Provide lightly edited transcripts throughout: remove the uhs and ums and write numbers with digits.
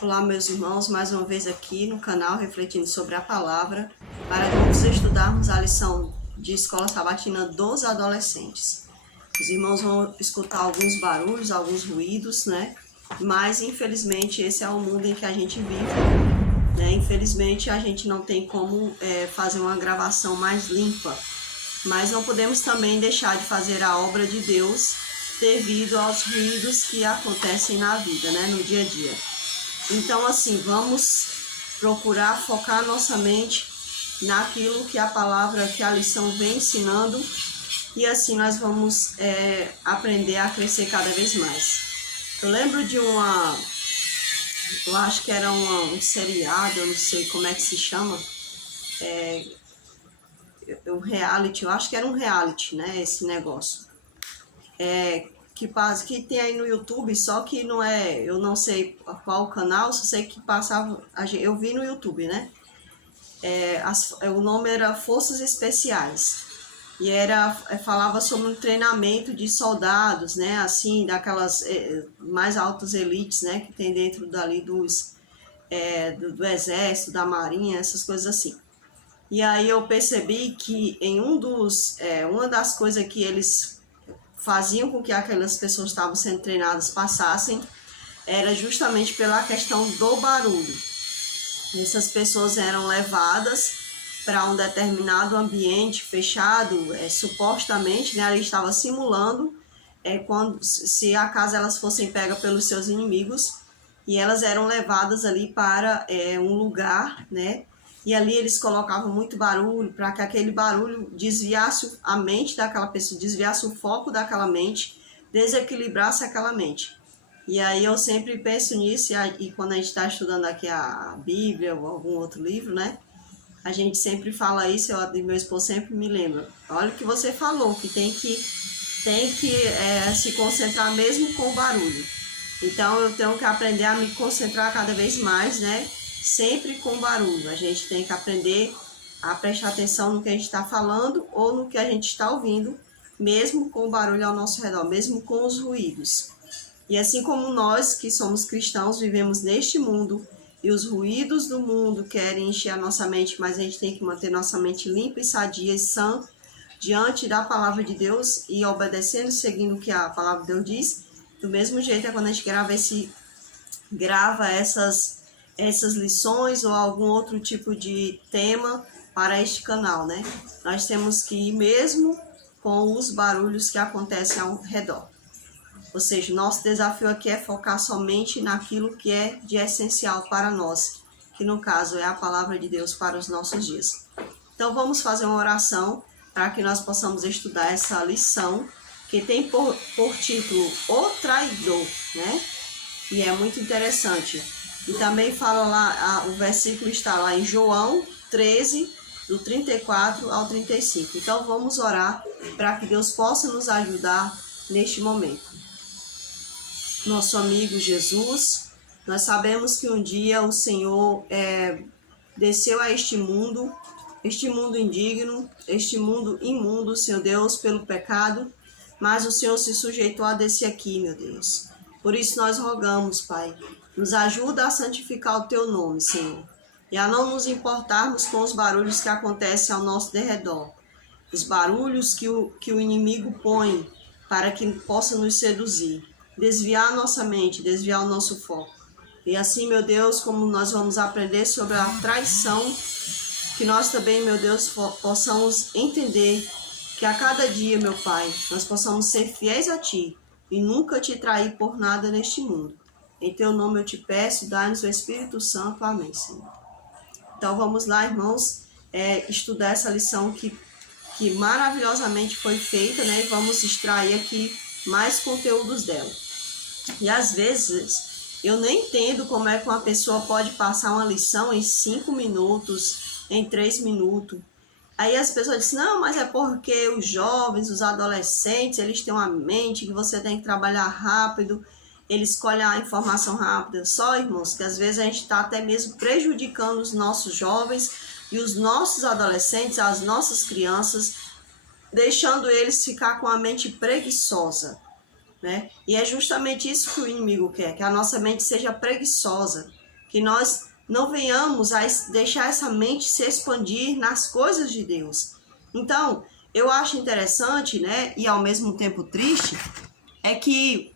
Olá, meus irmãos, mais uma vez aqui no canal refletindo sobre a palavra para juntos estudarmos a lição de Escola Sabatina dos Adolescentes. Os irmãos vão escutar alguns barulhos, alguns ruídos, né? Mas infelizmente esse é o mundo em que a gente vive, né? Infelizmente a gente não tem como fazer uma gravação mais limpa, mas não podemos também deixar de fazer a obra de Deus devido aos ruídos que acontecem na vida, né? No dia a dia. Então, assim, vamos procurar focar nossa mente naquilo que a palavra, que a lição vem ensinando, e assim nós vamos aprender a crescer cada vez mais. Eu lembro de eu acho que era um seriado, eu não sei como é que se chama, um reality, eu acho que era um reality, né, esse negócio. Que tem aí no YouTube, só que não é, eu não sei qual canal, só sei que passava, eu vi no YouTube, né? O nome era Forças Especiais, e falava sobre um treinamento de soldados, né? Assim, daquelas mais altas elites, né? Que tem dentro dali do exército, da marinha, essas coisas assim. E aí eu percebi que em uma das coisas que eles faziam com que aquelas pessoas que estavam sendo treinadas passassem, era justamente pela questão do barulho. Essas pessoas eram levadas para um determinado ambiente fechado, supostamente, né, ela estava simulando se acaso elas fossem pegas pelos seus inimigos, e elas eram levadas ali para um lugar, né, e ali eles colocavam muito barulho, para que aquele barulho desviasse a mente daquela pessoa, desviasse o foco daquela mente, desequilibrasse aquela mente. E aí eu sempre penso nisso, e quando a gente está estudando aqui a Bíblia ou algum outro livro, né, a gente sempre fala isso, e meu esposo sempre me lembra, olha o que você falou, que tem que se concentrar mesmo com o barulho. Então eu tenho que aprender a me concentrar cada vez mais, né? Sempre com barulho. A gente tem que aprender a prestar atenção no que a gente está falando ou no que a gente está ouvindo, mesmo com o barulho ao nosso redor, mesmo com os ruídos. E assim como nós que somos cristãos vivemos neste mundo e os ruídos do mundo querem encher a nossa mente, mas a gente tem que manter nossa mente limpa e sadia e sã diante da palavra de Deus e obedecendo, seguindo o que a palavra de Deus diz. Do mesmo jeito é quando a gente grava essas lições ou algum outro tipo de tema para este canal, né? Nós temos que ir mesmo com os barulhos que acontecem ao redor. Ou seja, nosso desafio aqui é focar somente naquilo que é de essencial para nós, que no caso é a palavra de Deus para os nossos dias. Então vamos fazer uma oração para que nós possamos estudar essa lição, que tem por título O Traidor, né? E é muito interessante. E também fala lá, o versículo está lá em João 13, do 34 ao 35. Então vamos orar para que Deus possa nos ajudar neste momento. Nosso amigo Jesus, nós sabemos que um dia o Senhor desceu a este mundo indigno, este mundo imundo, Senhor Deus, pelo pecado, mas o Senhor se sujeitou a descer aqui, meu Deus. Por isso nós rogamos, Pai, nos ajuda a santificar o Teu nome, Senhor, e a não nos importarmos com os barulhos que acontecem ao nosso derredor, os barulhos que o inimigo põe para que possa nos seduzir, desviar a nossa mente, desviar o nosso foco. E assim, meu Deus, como nós vamos aprender sobre a traição, que nós também, meu Deus, possamos entender que a cada dia, meu Pai, nós possamos ser fiéis a Ti e nunca Te trair por nada neste mundo. Em Teu nome eu te peço, dá-nos o Espírito Santo. Amém, Senhor. Então vamos lá, irmãos, estudar essa lição que maravilhosamente foi feita, né? E vamos extrair aqui mais conteúdos dela. E às vezes eu nem entendo como é que uma pessoa pode passar uma lição em 5 minutos, em 3 minutos. Aí as pessoas dizem, não, mas é porque os jovens, os adolescentes, eles têm uma mente que você tem que trabalhar rápido, eles escolhem a informação rápida. Só, irmãos, que às vezes a gente está até mesmo prejudicando os nossos jovens e os nossos adolescentes, as nossas crianças, deixando eles ficar com a mente preguiçosa, né? E é justamente isso que o inimigo quer, que a nossa mente seja preguiçosa, que nós não venhamos a deixar essa mente se expandir nas coisas de Deus. Então, eu acho interessante, né, e ao mesmo tempo triste, é que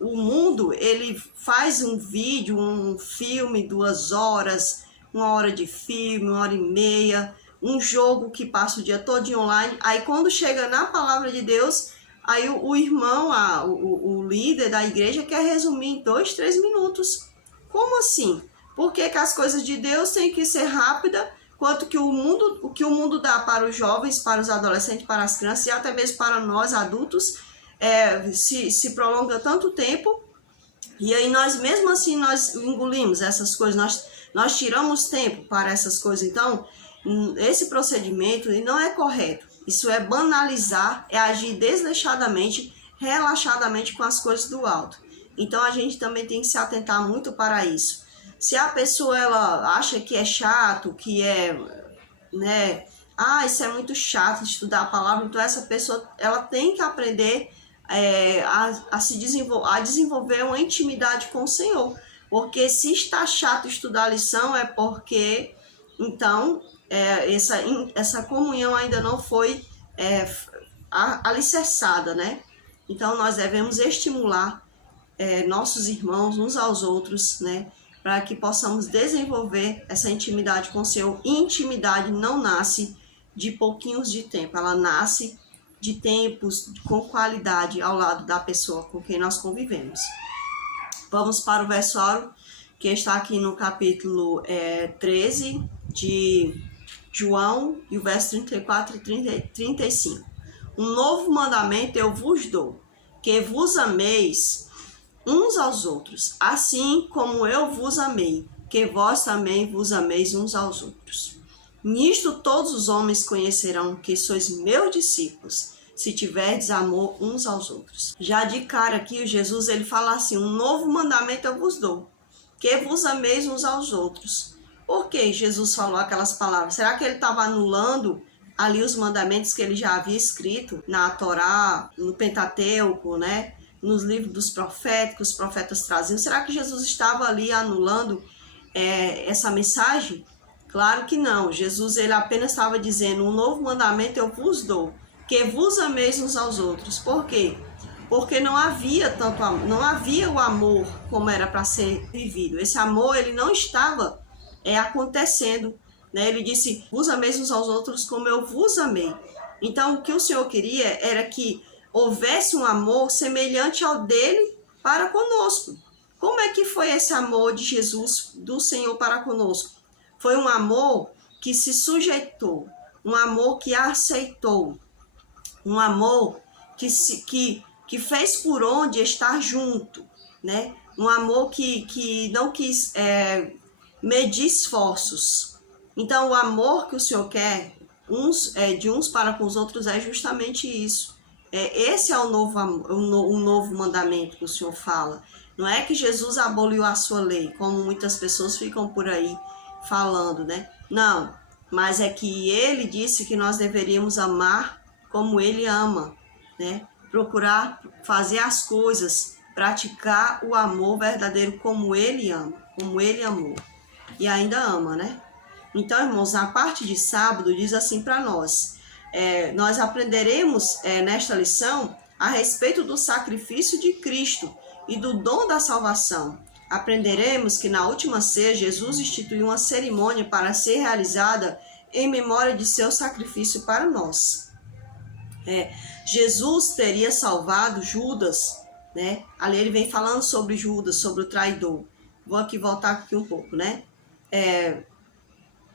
o mundo, ele faz um vídeo, um filme, 2 horas, 1 hora de filme, 1 hora e meia, um jogo que passa o dia todo online. Aí quando chega na palavra de Deus, aí o irmão, o líder da igreja quer resumir em 2, 3 minutos. Como assim? Por que as coisas de Deus têm que ser rápidas, quanto que o que o mundo dá para os jovens, para os adolescentes, para as crianças e até mesmo para nós adultos, se prolonga tanto tempo, e aí nós mesmo assim nós engolimos essas coisas, nós tiramos tempo para essas coisas. Então, esse procedimento não é correto. Isso é banalizar, é agir desleixadamente, relaxadamente com as coisas do alto. Então, a gente também tem que se atentar muito para isso. Se a pessoa ela acha que é chato, que né, isso é muito chato estudar a palavra, então essa pessoa ela tem que aprender a desenvolver uma intimidade com o Senhor. Porque se está chato estudar a lição, é porque, então, essa comunhão ainda não foi alicerçada, né? Então, nós devemos estimular nossos irmãos uns aos outros, né? Para que possamos desenvolver essa intimidade com o Senhor. E intimidade não nasce de pouquinhos de tempo, ela nasce de tempos com qualidade ao lado da pessoa com quem nós convivemos. Vamos para o versículo que está aqui no capítulo 13 de João, e o verso 34 e 35. Um novo mandamento eu vos dou, que vos ameis uns aos outros, assim como eu vos amei, que vós também vos ameis uns aos outros. Nisto todos os homens conhecerão que sois meus discípulos, se tiverdes amor uns aos outros. Já de cara aqui, Jesus ele fala assim, um novo mandamento eu vos dou, que vos ameis uns aos outros. Por que Jesus falou aquelas palavras? Será que ele estava anulando ali os mandamentos que ele já havia escrito na Torá, no Pentateuco, né? Nos livros dos profetas, que os profetas traziam? Será que Jesus estava ali anulando essa mensagem? Claro que não. Jesus ele apenas estava dizendo, um novo mandamento eu vos dou, que vos ameis uns aos outros. Por quê? Porque não havia não havia o amor como era para ser vivido. Esse amor ele não estava acontecendo, né? Ele disse, vos ameis uns aos outros como eu vos amei. Então o que o Senhor queria era que houvesse um amor semelhante ao dele para conosco. Como é que foi esse amor de Jesus, do Senhor para conosco? Foi um amor que se sujeitou, um amor que aceitou, um amor que fez por onde estar junto, né? Um amor que não quis medir esforços. Então, o amor que o Senhor quer de uns para com os outros é justamente isso. Esse é o novo mandamento que o Senhor fala. Não é que Jesus aboliu a sua lei, como muitas pessoas ficam por aí falando, né? Não, mas é que ele disse que nós deveríamos amar como ele ama, né? Procurar fazer as coisas, praticar o amor verdadeiro como ele ama, como ele amou. E ainda ama, né? Então, irmãos, a parte de sábado diz assim para nós. Nós aprenderemos nesta lição a respeito do sacrifício de Cristo e do dom da salvação. Aprenderemos que na última ceia Jesus instituiu uma cerimônia para ser realizada em memória de seu sacrifício para nós. Jesus teria salvado Judas, né? Ali ele vem falando sobre Judas, sobre o traidor. Vou aqui voltar aqui um pouco, né?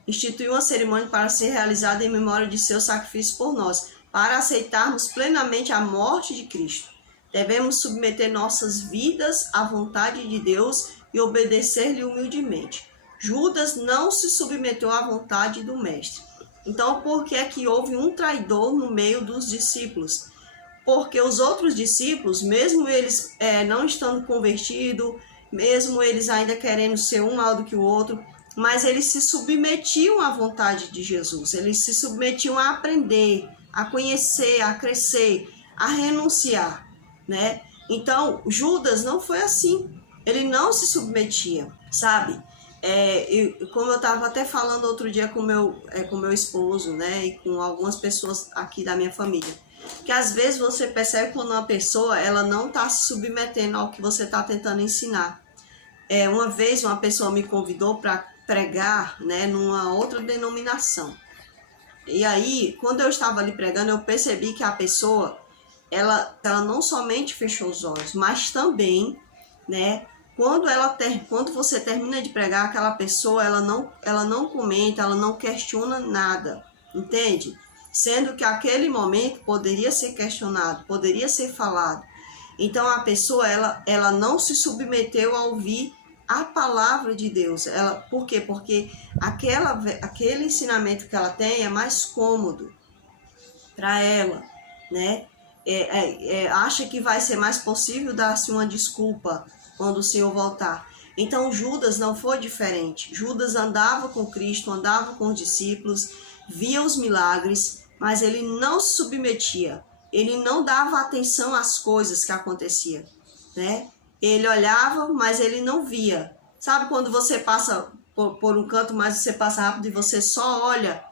Instituiu uma cerimônia para ser realizada em memória de seu sacrifício por nós, para aceitarmos plenamente a morte de Cristo. Devemos submeter nossas vidas à vontade de Deus e obedecer-lhe humildemente. Judas não se submeteu à vontade do Mestre. Então, por que é que houve um traidor no meio dos discípulos? Porque os outros discípulos, mesmo eles não estando convertidos, mesmo eles ainda querendo ser um maior do que o outro, mas eles se submetiam à vontade de Jesus, eles se submetiam a aprender, a conhecer, a crescer, a renunciar, né? Então, Judas não foi assim, ele não se submetia, sabe? Como eu estava até falando outro dia com meu esposo, né, e com algumas pessoas aqui da minha família, que às vezes você percebe quando uma pessoa ela não está se submetendo ao que você está tentando ensinar. Uma vez uma pessoa me convidou para pregar, né, numa outra denominação. E aí, quando eu estava ali pregando, eu percebi que a pessoa, ela não somente fechou os olhos, mas também, né, quando você termina de pregar, aquela pessoa, ela não comenta, ela não questiona nada, entende? Sendo que aquele momento poderia ser questionado, poderia ser falado. Então a pessoa, ela não se submeteu a ouvir a palavra de Deus. Por quê? Porque aquele ensinamento que ela tem é mais cômodo para ela, né? Acha que vai ser mais possível dar-se uma desculpa quando o Senhor voltar. Então Judas não foi diferente. Judas andava com Cristo, andava com os discípulos, via os milagres, mas ele não se submetia. Ele não dava atenção às coisas que aconteciam, né? Ele olhava, mas ele não via. Sabe quando você passa por um canto, mas você passa rápido e você só olha,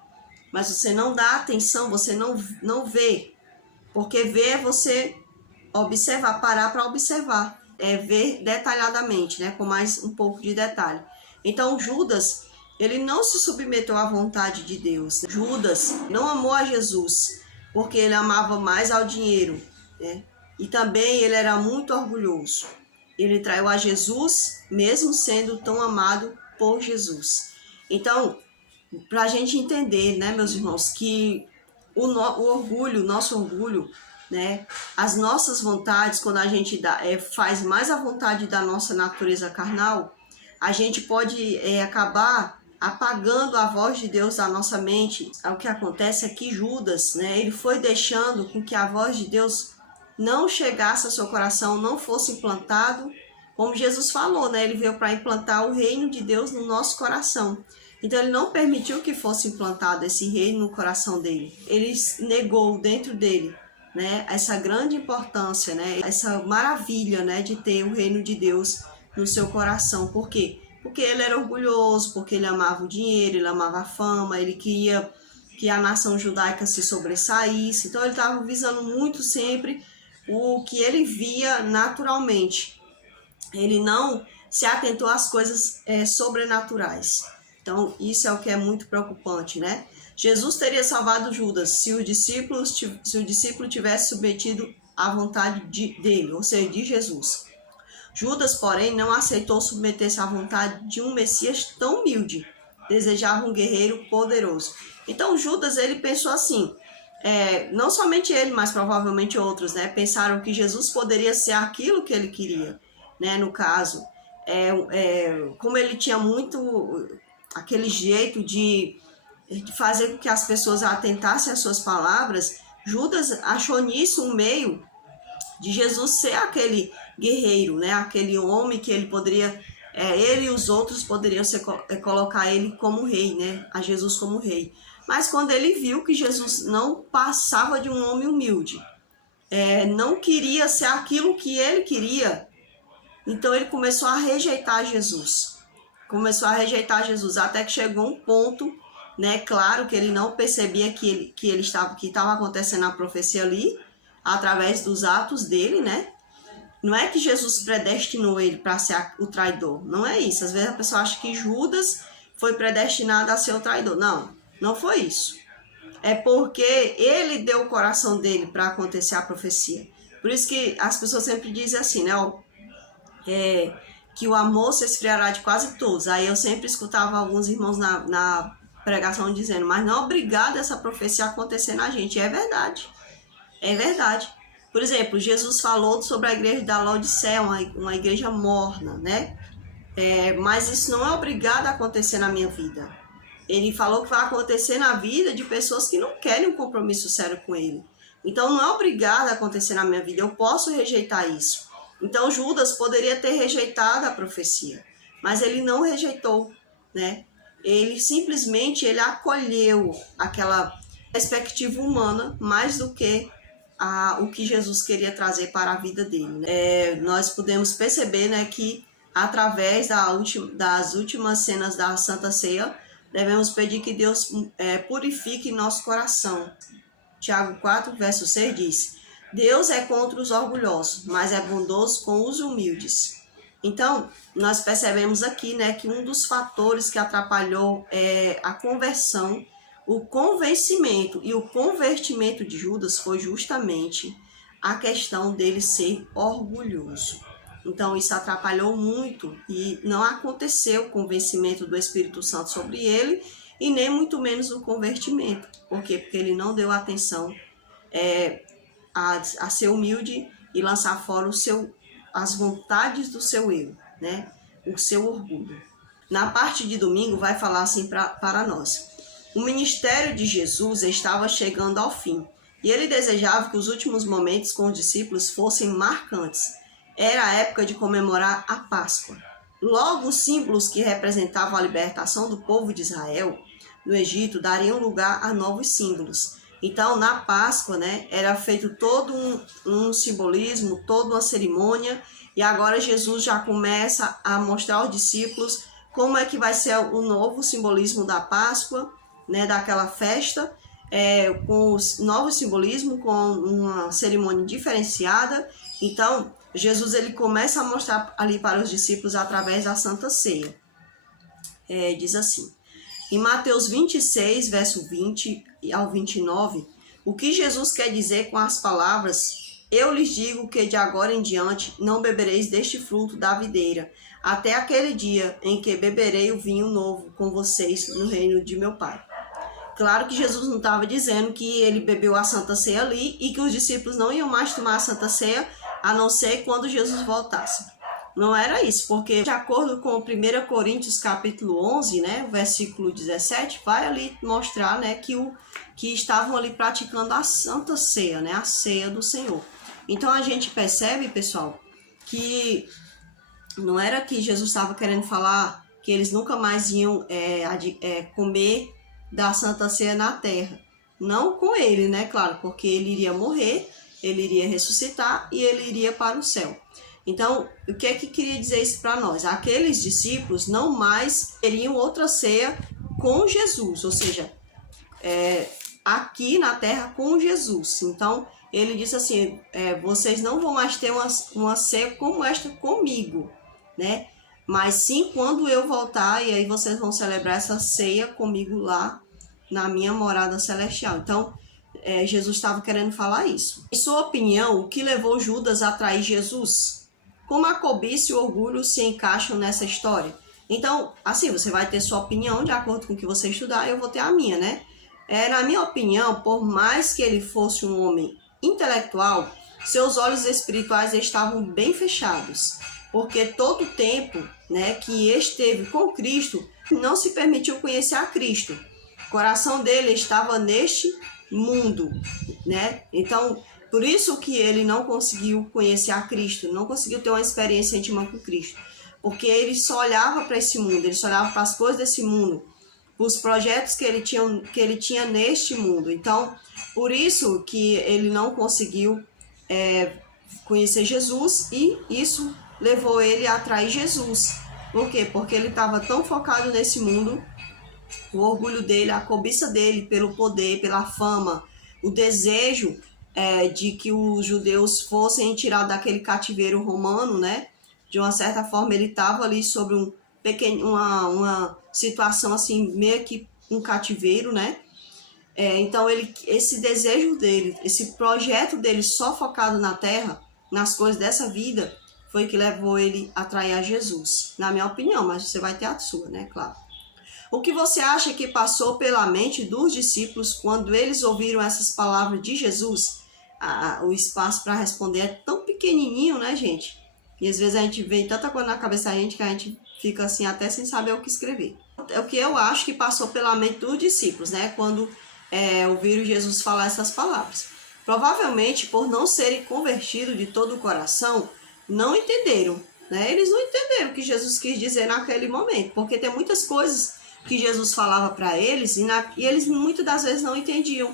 mas você não dá atenção, você não vê. Porque ver é você observar, parar para observar. É ver detalhadamente, né? Com mais um pouco de detalhe. Então Judas, ele não se submeteu à vontade de Deus. Judas não amou a Jesus, porque ele amava mais ao dinheiro, né? E também ele era muito orgulhoso. Ele traiu a Jesus, mesmo sendo tão amado por Jesus. Então, para a gente entender, né, meus irmãos, que o orgulho, nosso orgulho, né, as nossas vontades, quando a gente faz mais a vontade da nossa natureza carnal, a gente pode acabar apagando a voz de Deus da nossa mente. O que acontece é que Judas, né, ele foi deixando com que a voz de Deus não chegasse ao seu coração, não fosse implantado, como Jesus falou, né? Ele veio para implantar o reino de Deus no nosso coração. Então ele não permitiu que fosse implantado esse reino no coração dele. Ele negou dentro dele, né, essa grande importância, né, essa maravilha, né, de ter o reino de Deus no seu coração. Por quê? Porque ele era orgulhoso, porque ele amava o dinheiro, ele amava a fama, ele queria que a nação judaica se sobressaísse. Então ele estava visando muito sempre o que ele via naturalmente. Ele não se atentou às coisas sobrenaturais. Então isso é o que é muito preocupante, né? Jesus teria salvado Judas se o discípulo tivesse submetido à vontade dele, ou seja, de Jesus. Judas, porém, não aceitou submeter-se à vontade de um Messias tão humilde. Desejava um guerreiro poderoso. Então Judas, ele pensou assim, não somente ele, mas provavelmente outros, né, pensaram que Jesus poderia ser aquilo que ele queria, né, no caso, como ele tinha muito aquele jeito de fazer com que as pessoas atentassem às suas palavras, Judas achou nisso um meio de Jesus ser aquele guerreiro, né, aquele homem que ele poderia, ele e os outros poderiam colocar ele como rei, né, a Jesus como rei. Mas quando ele viu que Jesus não passava de um homem humilde, não queria ser aquilo que ele queria, então ele começou a rejeitar Jesus. Até que chegou um ponto, né, claro que ele não percebia que estava acontecendo a profecia ali, através dos atos dele, né? Não é que Jesus predestinou ele para ser o traidor, não é isso. Às vezes a pessoa acha que Judas foi predestinado a ser o traidor. Não foi isso. É porque ele deu o coração dele para acontecer a profecia. Por isso que as pessoas sempre dizem assim, né? Que o amor se esfriará de quase todos. Aí eu sempre escutava alguns irmãos na pregação dizendo, mas não é obrigado essa profecia acontecer na gente. É verdade. É verdade. Por exemplo, Jesus falou sobre a igreja da Laodiceia, uma igreja morna, né? Mas isso não é obrigado a acontecer na minha vida. Ele falou que vai acontecer na vida de pessoas que não querem um compromisso sério com ele. Então não é obrigado a acontecer na minha vida, eu posso rejeitar isso. Então Judas poderia ter rejeitado a profecia, mas ele não rejeitou, né? Ele simplesmente acolheu aquela perspectiva humana mais do que o que Jesus queria trazer para a vida dele, né? Nós podemos perceber, né, que através das últimas cenas da Santa Ceia, devemos pedir que Deus purifique nosso coração. Tiago 4, verso 6 diz: Deus é contra os orgulhosos, mas é bondoso com os humildes. Então, nós percebemos aqui, né, que um dos fatores que atrapalhou a conversão, o convencimento e o convertimento de Judas foi justamente a questão dele ser orgulhoso. Então, isso atrapalhou muito e não aconteceu o convencimento do Espírito Santo sobre ele e nem muito menos o convertimento. Por quê? Porque ele não deu atenção a ser humilde e lançar fora as vontades do seu eu, né? O seu orgulho. Na parte de domingo vai falar assim para nós. O ministério de Jesus estava chegando ao fim e ele desejava que os últimos momentos com os discípulos fossem marcantes. Era a época de comemorar a Páscoa. Logo, os símbolos que representavam a libertação do povo de Israel no Egito dariam lugar a novos símbolos. Então, na Páscoa, né, era feito todo um simbolismo, toda uma cerimônia, e agora Jesus já começa a mostrar aos discípulos como é que vai ser o novo simbolismo da Páscoa, né, daquela festa, com os novos simbolismos, com uma cerimônia diferenciada. Então, Jesus ele começa a mostrar ali para os discípulos através da Santa Ceia. Diz assim, em Mateus 26, verso 20 ao 29, o que Jesus quer dizer com as palavras: eu lhes digo que de agora em diante não bebereis deste fruto da videira, até aquele dia em que beberei o vinho novo com vocês no reino de meu Pai. Claro que Jesus não estava dizendo que ele bebeu a Santa Ceia ali e que os discípulos não iam mais tomar a Santa Ceia, a não ser quando Jesus voltasse. Não era isso, porque de acordo com 1 Coríntios capítulo 11, né, versículo 17, vai ali mostrar, né, que estavam ali praticando a Santa Ceia, né, a ceia do Senhor. Então a gente percebe, pessoal, que não era que Jesus estava querendo falar que eles nunca mais iam comer da Santa Ceia na terra. Não com ele, né, claro, porque ele iria morrer, ele iria ressuscitar e ele iria para o céu. Então, o que é que queria dizer isso para nós? Aqueles discípulos não mais teriam outra ceia com Jesus, ou seja, aqui na terra com Jesus. Então, ele disse assim, vocês não vão mais ter uma ceia como esta comigo, né? Mas sim quando eu voltar, e aí vocês vão celebrar essa ceia comigo lá na minha morada celestial. Então, Jesus estava querendo falar isso. Em sua opinião, o que levou Judas a trair Jesus? Como a cobiça e o orgulho se encaixam nessa história? Então, assim, você vai ter sua opinião de acordo com o que você estudar, eu vou ter a minha, né? Na minha opinião, por mais que ele fosse um homem intelectual, seus olhos espirituais estavam bem fechados, porque todo o tempo, né, que esteve com Cristo, não se permitiu conhecer a Cristo. O coração dele estava neste mundo, né? Então, por isso que ele não conseguiu conhecer a Cristo, não conseguiu ter uma experiência íntima com Cristo, porque ele só olhava para esse mundo, ele só olhava para as coisas desse mundo, para os projetos que ele tinha neste mundo. Então, por isso que ele não conseguiu conhecer Jesus, e isso levou ele a trair Jesus. Por quê? Porque ele estava tão focado nesse mundo, o orgulho dele, a cobiça dele pelo poder, pela fama, o desejo de que os judeus fossem tirados daquele cativeiro romano, né? De uma certa forma ele estava ali sobre uma situação assim, meio que um cativeiro, né? Então esse desejo dele, esse projeto dele só focado na terra, nas coisas dessa vida, foi que levou ele a trair a Jesus, na minha opinião, mas você vai ter a sua, né? Claro. O que você acha que passou pela mente dos discípulos quando eles ouviram essas palavras de Jesus? O espaço para responder é tão pequenininho, né, gente? E às vezes a gente vê tanta coisa na cabeça da gente que a gente fica assim até sem saber o que escrever. É o que eu acho que passou pela mente dos discípulos, né, quando ouviram Jesus falar essas palavras. Provavelmente, por não serem convertidos de todo o coração, não entenderam, né? Eles não entenderam o que Jesus quis dizer naquele momento, porque tem muitas coisas que Jesus falava para eles e eles muitas das vezes não entendiam,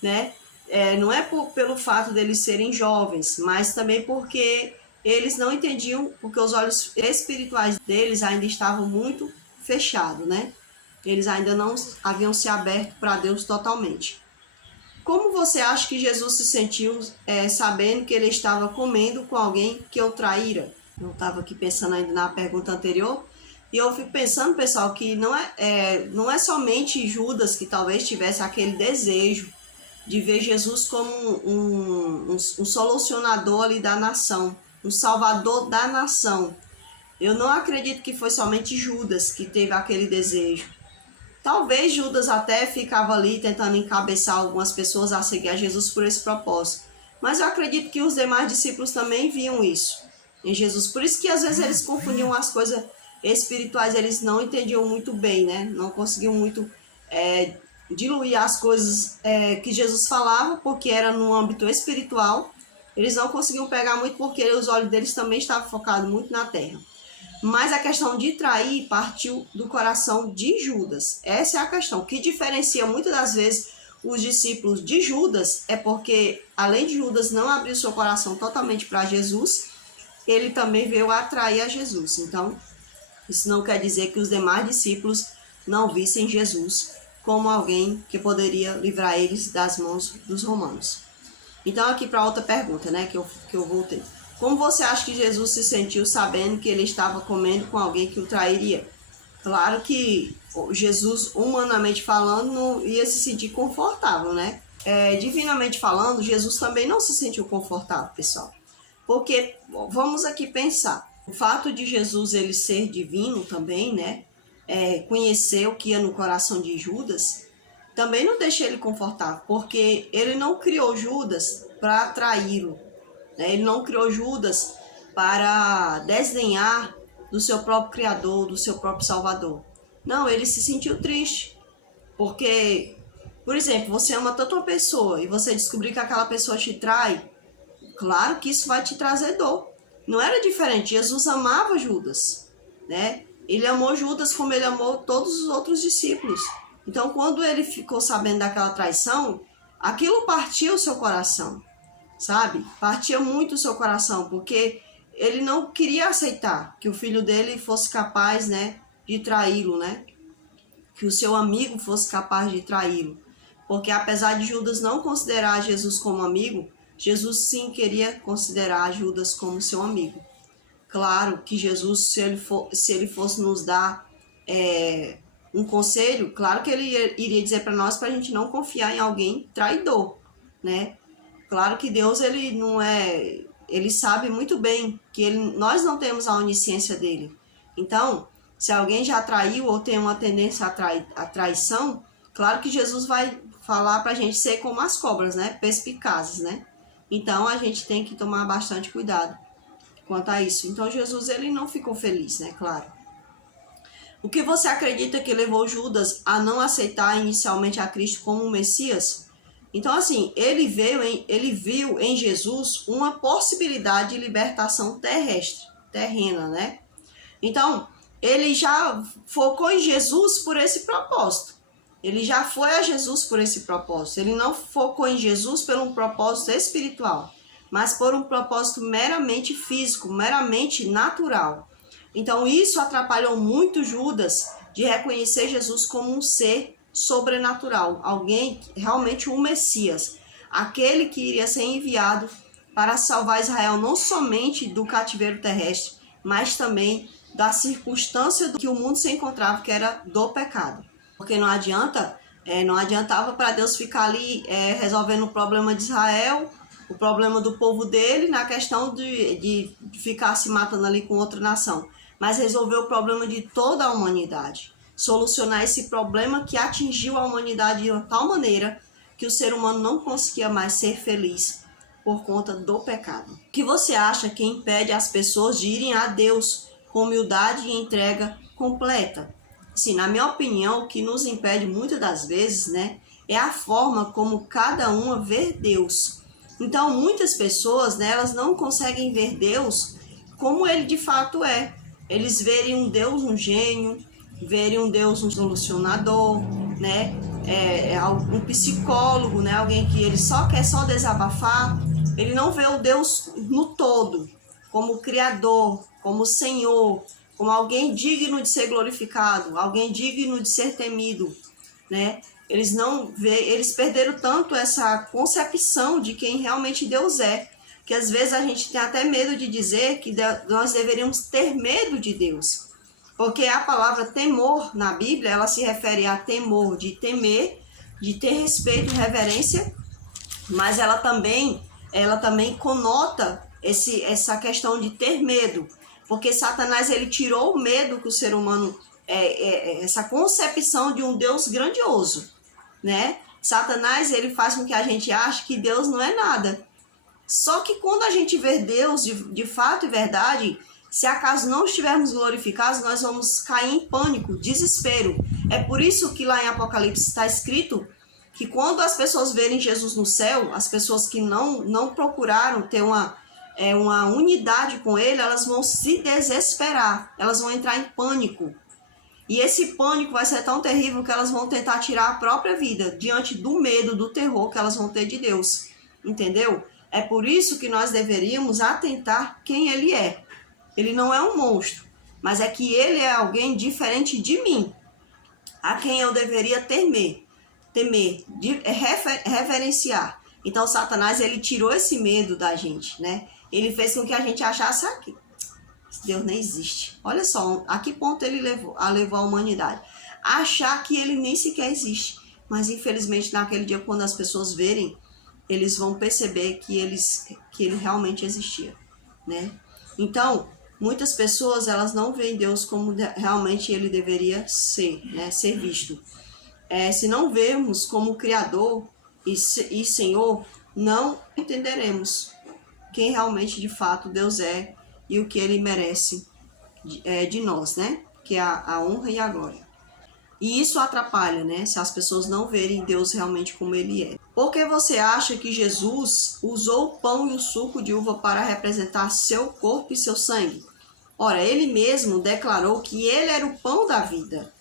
né? Não é pelo fato deles serem jovens, mas também porque eles não entendiam, porque os olhos espirituais deles ainda estavam muito fechados, né? Eles ainda não haviam se aberto para Deus totalmente. Como você acha que Jesus se sentiu sabendo que ele estava comendo com alguém que o traíra? Eu estava aqui pensando ainda na pergunta anterior, e eu fico pensando, pessoal, que não é somente Judas que talvez tivesse aquele desejo de ver Jesus como um solucionador ali da nação, um salvador da nação. Eu não acredito que foi somente Judas que teve aquele desejo. Talvez Judas até ficava ali tentando encabeçar algumas pessoas a seguir a Jesus por esse propósito. Mas eu acredito que os demais discípulos também viam isso em Jesus. Por isso que às vezes eles confundiam as coisas espirituais, eles não entendiam muito bem, né? Não conseguiam muito diluir as coisas que Jesus falava, porque era no âmbito espiritual. Eles não conseguiam pegar muito porque os olhos deles também estavam focados muito na terra. Mas a questão de trair partiu do coração de Judas. Essa é a questão. O que diferencia muitas das vezes os discípulos de Judas é porque, além de Judas não abrir seu coração totalmente para Jesus, ele também veio atrair a Jesus. Então, isso não quer dizer que os demais discípulos não vissem Jesus como alguém que poderia livrar eles das mãos dos romanos. Então, aqui para outra pergunta, né, que eu voltei. Como você acha que Jesus se sentiu sabendo que ele estava comendo com alguém que o trairia? Claro que Jesus, humanamente falando, não ia se sentir confortável, né? Divinamente falando, Jesus também não se sentiu confortável, pessoal. Porque, vamos aqui pensar, o fato de Jesus ele ser divino também, né? Conhecer o que ia no coração de Judas, também não deixa ele confortável, porque ele não criou Judas para traí-lo. Ele não criou Judas para desdenhar do seu próprio Criador, do seu próprio Salvador. Não, ele se sentiu triste. Porque, por exemplo, você ama tanto uma pessoa e você descobrir que aquela pessoa te trai, claro que isso vai te trazer dor. Não era diferente. Jesus amava Judas, né? Ele amou Judas como ele amou todos os outros discípulos. Então, quando ele ficou sabendo daquela traição, aquilo partiu o seu coração. Sabe? Partia muito o seu coração, porque ele não queria aceitar que o filho dele fosse capaz, né, de traí-lo, né? Que o seu amigo fosse capaz de traí-lo. Porque apesar de Judas não considerar Jesus como amigo, Jesus sim queria considerar Judas como seu amigo. Claro que Jesus, se ele fosse nos dar um conselho, claro que ele iria dizer para nós para a gente não confiar em alguém traidor, né? Claro que Deus, ele sabe muito bem que nós não temos a onisciência dele. Então, se alguém já traiu ou tem uma tendência à traição, claro que Jesus vai falar para a gente ser como as cobras, né? Perspicazes, né? Então, a gente tem que tomar bastante cuidado quanto a isso. Então, Jesus, ele não ficou feliz, né? Claro. O que você acredita que levou Judas a não aceitar inicialmente a Cristo como o Messias? Então, assim, ele viu em Jesus uma possibilidade de libertação terrena, né? Então, ele já focou em Jesus por esse propósito. Ele já foi a Jesus por esse propósito. Ele não focou em Jesus por um propósito espiritual, mas por um propósito meramente físico, meramente natural. Então, isso atrapalhou muito Judas de reconhecer Jesus como um ser sobrenatural, alguém, realmente um Messias, aquele que iria ser enviado para salvar Israel não somente do cativeiro terrestre, mas também da circunstância do que o mundo se encontrava, que era do pecado. Porque não adiantava para Deus ficar ali resolvendo o problema de Israel, o problema do povo dele, na questão de ficar se matando ali com outra nação, mas resolver o problema de toda a humanidade. Solucionar esse problema que atingiu a humanidade de tal maneira que o ser humano não conseguia mais ser feliz por conta do pecado. O que você acha que impede as pessoas de irem a Deus com humildade e entrega completa? Assim, na minha opinião, o que nos impede muitas das vezes, né, é a forma como cada uma vê Deus. Então, muitas pessoas, né, elas não conseguem ver Deus como ele de fato é. Eles verem um Deus, um gênio, verem um Deus, um solucionador, né? Um psicólogo, né? Alguém que ele só quer desabafar. Ele não vê o Deus no todo, como Criador, como Senhor, como alguém digno de ser glorificado, alguém digno de ser temido, né? Eles perderam tanto essa concepção de quem realmente Deus é, que às vezes a gente tem até medo de dizer que nós deveríamos ter medo de Deus. Porque a palavra temor na Bíblia, ela se refere a temor de temer, de ter respeito, reverência, mas ela também conota essa questão de ter medo. Porque Satanás, ele tirou o medo que o ser humano, essa concepção de um Deus grandioso, né? Satanás, ele faz com que a gente ache que Deus não é nada. Só que quando a gente vê Deus de fato e verdade, se acaso não estivermos glorificados, nós vamos cair em pânico, desespero. É por isso que lá em Apocalipse está escrito que quando as pessoas verem Jesus no céu, as pessoas que não procuraram ter uma unidade com ele, elas vão se desesperar, elas vão entrar em pânico. E esse pânico vai ser tão terrível que elas vão tentar tirar a própria vida diante do medo, do terror que elas vão ter de Deus. Entendeu? É por isso que nós deveríamos atentar quem ele é. Ele não é um monstro, mas é que ele é alguém diferente de mim, a quem eu deveria temer, reverenciar. Então Satanás, ele tirou esse medo da gente, né? Ele fez com que a gente achasse que Deus nem existe. Olha só a que ponto ele levou a humanidade. Achar que ele nem sequer existe. Mas infelizmente naquele dia, quando as pessoas verem, eles vão perceber que ele realmente existia, né? Então, muitas pessoas, elas não veem Deus como realmente ele deveria ser, né? Ser visto. Se não vermos como Criador e Senhor, não entenderemos quem realmente de fato Deus é e o que ele merece de nós, né? Que é a honra e a glória. E isso atrapalha, né? Se as pessoas não verem Deus realmente como ele é. Por que você acha que Jesus usou o pão e o suco de uva para representar seu corpo e seu sangue? Ora, ele mesmo declarou que ele era o pão da vida,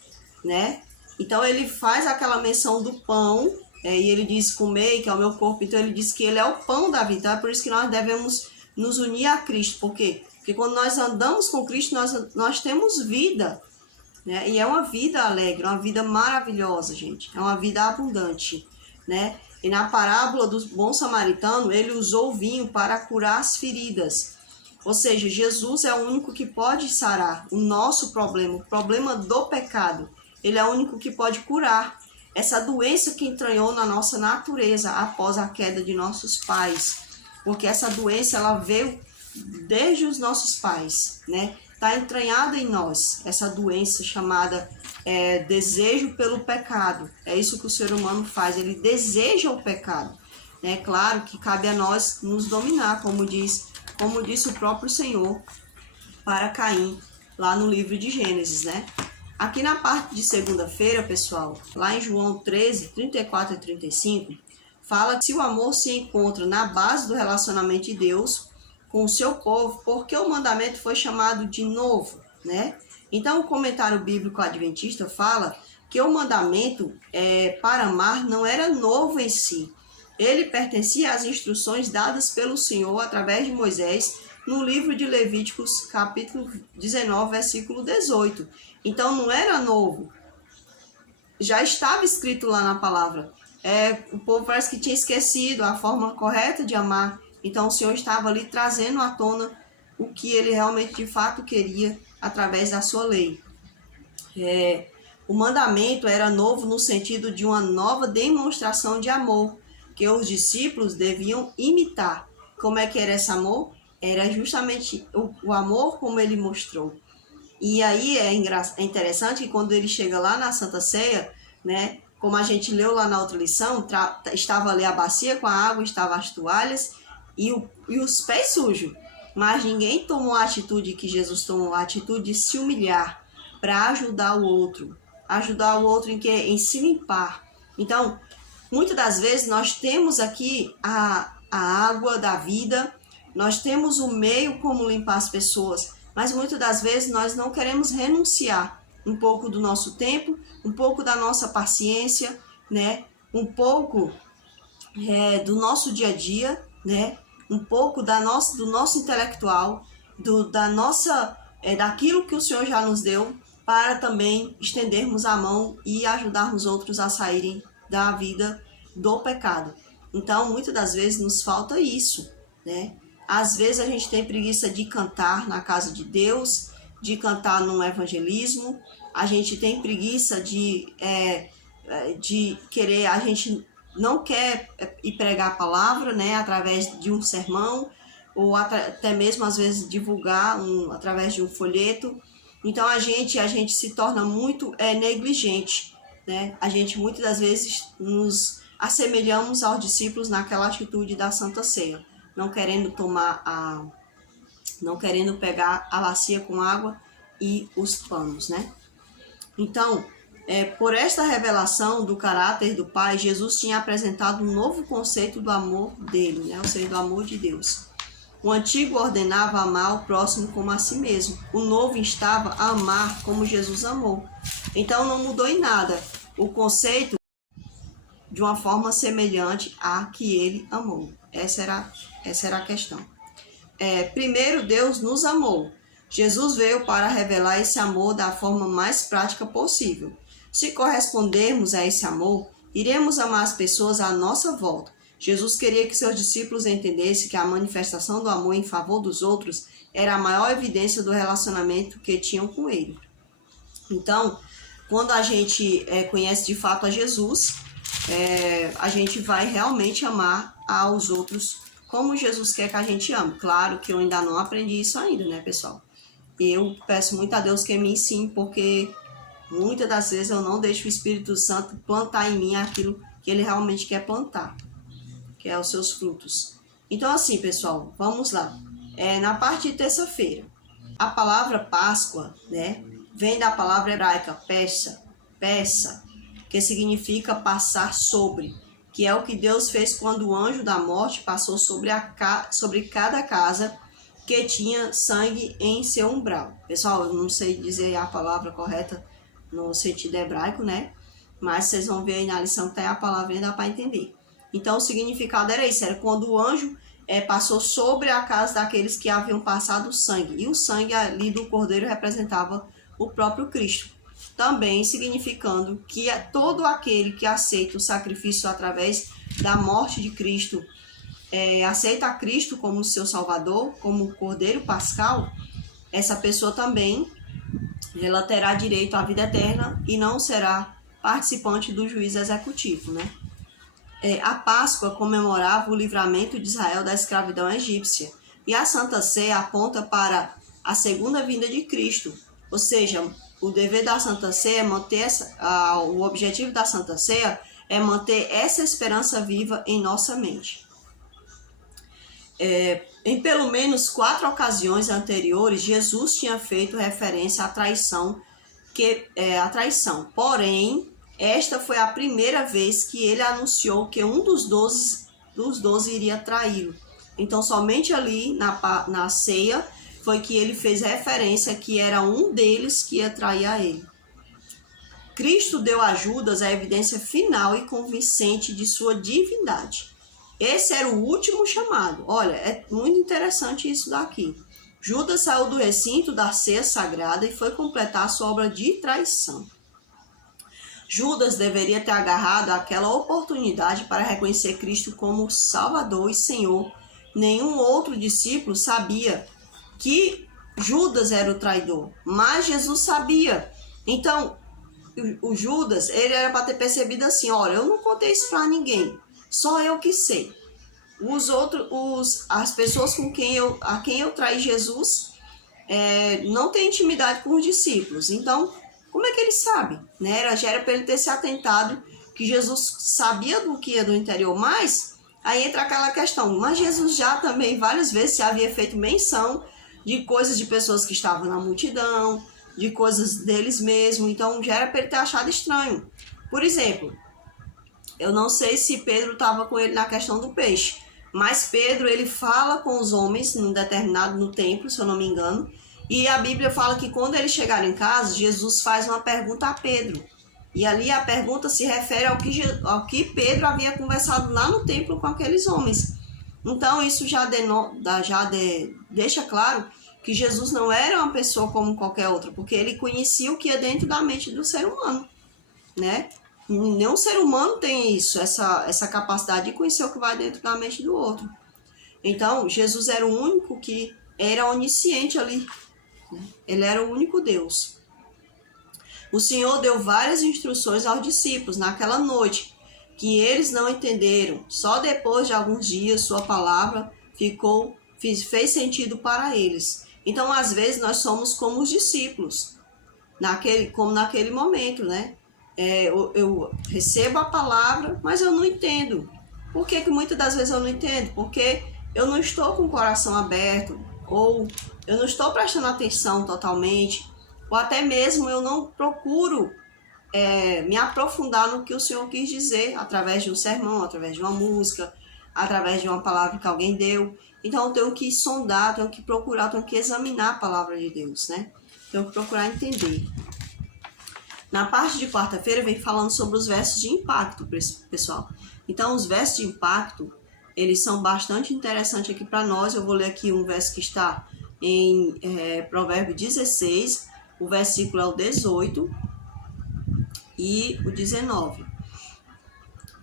né? Então ele faz aquela menção do pão, e ele diz: comer, que é o meu corpo. Então ele diz que ele é o pão da vida. Então é por isso que nós devemos nos unir a Cristo. Por quê? Porque quando nós andamos com Cristo, nós temos vida, né? E é uma vida alegre, uma vida maravilhosa, gente. É uma vida abundante, né? E na parábola do bom samaritano, ele usou o vinho para curar as feridas. Ou seja, Jesus é o único que pode sarar o nosso problema, o problema do pecado. Ele é o único que pode curar essa doença que entranhou na nossa natureza após a queda de nossos pais. Porque essa doença, ela veio desde os nossos pais, né? Está entranhada em nós, essa doença chamada desejo pelo pecado. É isso que o ser humano faz, ele deseja o pecado. É claro que cabe a nós nos dominar, como disse o próprio Senhor para Caim, lá no livro de Gênesis, né? Aqui na parte de segunda-feira, pessoal, lá em João 13, 34 e 35, fala que se o amor se encontra na base do relacionamento de Deus com o seu povo, porque o mandamento foi chamado de novo, né? Então, o comentário bíblico adventista fala que o mandamento para amar não era novo em si. Ele pertencia às instruções dadas pelo Senhor através de Moisés no livro de Levíticos, capítulo 19, versículo 18. Então, não era novo. Já estava escrito lá na palavra. O povo parece que tinha esquecido a forma correta de amar. Então, o Senhor estava ali trazendo à tona o que ele realmente, de fato, queria através da sua lei. O mandamento era novo no sentido de uma nova demonstração de amor, que os discípulos deviam imitar. Como é que era esse amor? Era justamente o amor como ele mostrou. E aí é interessante que quando ele chega lá na Santa Ceia, né, como a gente leu lá na outra lição, estava ali a bacia com a água, estavam as toalhas e os pés sujos. Mas ninguém tomou a atitude que Jesus tomou, a atitude de se humilhar para ajudar o outro em se limpar. Então, muitas das vezes nós temos aqui a água da vida, nós temos o meio como limpar as pessoas, mas muitas das vezes nós não queremos renunciar um pouco do nosso tempo, um pouco da nossa paciência, né? Um pouco do nosso dia a dia, né? Um pouco do nosso intelectual daquilo que o Senhor já nos deu, para também estendermos a mão e ajudarmos outros a saírem da vida do pecado. Então, muitas das vezes nos falta isso, né? Às vezes a gente tem preguiça de cantar na casa de Deus, de cantar no evangelismo, a gente tem preguiça de querer, a gente não quer ir pregar a palavra, né, através de um sermão, ou até mesmo às vezes divulgar através de um folheto. Então a gente se torna muito negligente, né? A gente muitas das vezes nos assemelhamos aos discípulos naquela atitude da Santa Ceia, não querendo pegar a bacia com água e os panos, né? Então, por esta revelação do caráter do Pai, Jesus tinha apresentado um novo conceito do amor dele, né? Ou seja, do amor de Deus. O antigo ordenava amar o próximo como a si mesmo. O novo instava a amar como Jesus amou. Então não mudou em nada o conceito de uma forma semelhante à que ele amou. Essa era a questão. Primeiro Deus nos amou. Jesus veio para revelar esse amor da forma mais prática possível. Se correspondermos a esse amor, iremos amar as pessoas à nossa volta. Jesus queria que seus discípulos entendessem que a manifestação do amor em favor dos outros era a maior evidência do relacionamento que tinham com ele. Então, quando a gente conhece de fato a Jesus, a gente vai realmente amar aos outros como Jesus quer que a gente ame. Claro que eu ainda não aprendi isso ainda, né, pessoal? Eu peço muito a Deus que me ensine, porque muitas das vezes eu não deixo o Espírito Santo plantar em mim aquilo que ele realmente quer plantar, que é os seus frutos. Então, assim, pessoal, vamos lá. Na parte de terça-feira, a palavra Páscoa, né, vem da palavra hebraica peça, que significa passar sobre, que é o que Deus fez quando o anjo da morte passou sobre cada casa que tinha sangue em seu umbral. Pessoal, eu não sei dizer a palavra correta no sentido hebraico, né? Mas vocês vão ver aí na lição que tem a palavra e dá para entender. Então, o significado era isso, era quando o anjo passou sobre a casa daqueles que haviam passado o sangue. E o sangue ali do cordeiro representava o próprio Cristo. Também significando que todo aquele que aceita o sacrifício através da morte de Cristo, aceita a Cristo como seu Salvador, como o Cordeiro Pascal, essa pessoa também ela terá direito à vida eterna e não será participante do juízo executivo, né? A Páscoa comemorava o livramento de Israel da escravidão egípcia, e a Santa Ceia aponta para a segunda vinda de Cristo. Ou seja, o dever da Santa Ceia é manter o objetivo da Santa Ceia é manter essa esperança viva em nossa mente. Em pelo menos 4 ocasiões anteriores, Jesus tinha feito referência à traição, porém, esta foi a primeira vez que ele anunciou que um dos 12 iria traí-lo. Então, somente ali na ceia foi que ele fez referência que era um deles que ia trair a ele. Cristo deu a Judas a evidência final e convincente de sua divindade. Esse era o último chamado. Olha, é muito interessante isso daqui. Judas saiu do recinto da ceia sagrada e foi completar sua obra de traição. Judas deveria ter agarrado aquela oportunidade para reconhecer Cristo como Salvador e Senhor. Nenhum outro discípulo sabia que Judas era o traidor, mas Jesus sabia. Então, o Judas, ele era para ter percebido assim, olha, eu não contei isso para ninguém, só eu que sei. As pessoas a quem eu traí Jesus não têm intimidade com os discípulos. Então, como é que ele sabe? Né? Já era para ele ter se atentado que Jesus sabia do que ia do interior, mas aí entra aquela questão, mas Jesus já também várias vezes já havia feito menção de coisas de pessoas que estavam na multidão, de coisas deles mesmos, então já era para ele ter achado estranho. Por exemplo, eu não sei se Pedro estava com ele na questão do peixe, mas Pedro, ele fala com os homens no templo, se eu não me engano, e a Bíblia fala que quando eles chegaram em casa, Jesus faz uma pergunta a Pedro. E ali a pergunta se refere ao que Pedro havia conversado lá no templo com aqueles homens. Então isso já deixa claro que Jesus não era uma pessoa como qualquer outra, porque ele conhecia o que é dentro da mente do ser humano, né? Nenhum ser humano tem isso, essa capacidade de conhecer o que vai dentro da mente do outro. Então, Jesus era o único que era onisciente ali, né? Ele era o único Deus. O Senhor deu várias instruções aos discípulos naquela noite, que eles não entenderam. Só depois de alguns dias, sua palavra fez sentido para eles. Então, às vezes, nós somos como os discípulos, como naquele momento, né? Eu recebo a palavra, mas eu não entendo. Por que muitas das vezes eu não entendo? Porque eu não estou com o coração aberto, ou eu não estou prestando atenção totalmente, ou até mesmo eu não procuro me aprofundar no que o Senhor quis dizer, através de um sermão, através de uma música, através de uma palavra que alguém deu. Então eu tenho que sondar, tenho que procurar, tenho que examinar a palavra de Deus, né? Tenho que procurar entender. Na parte de quarta-feira vem falando sobre os versos de impacto, pessoal. Então os versos de impacto, eles são bastante interessantes aqui para nós. Eu vou ler aqui um verso que está em Provérbio 16, o versículo é o 18 e o 19.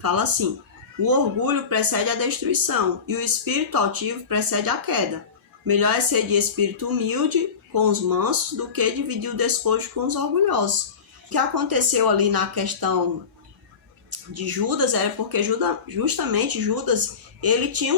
Fala assim: o orgulho precede a destruição, e o espírito altivo precede a queda. Melhor é ser de espírito humilde com os mansos do que dividir o despojo com os orgulhosos. O que aconteceu ali na questão de Judas era porque justamente Judas, ele tinha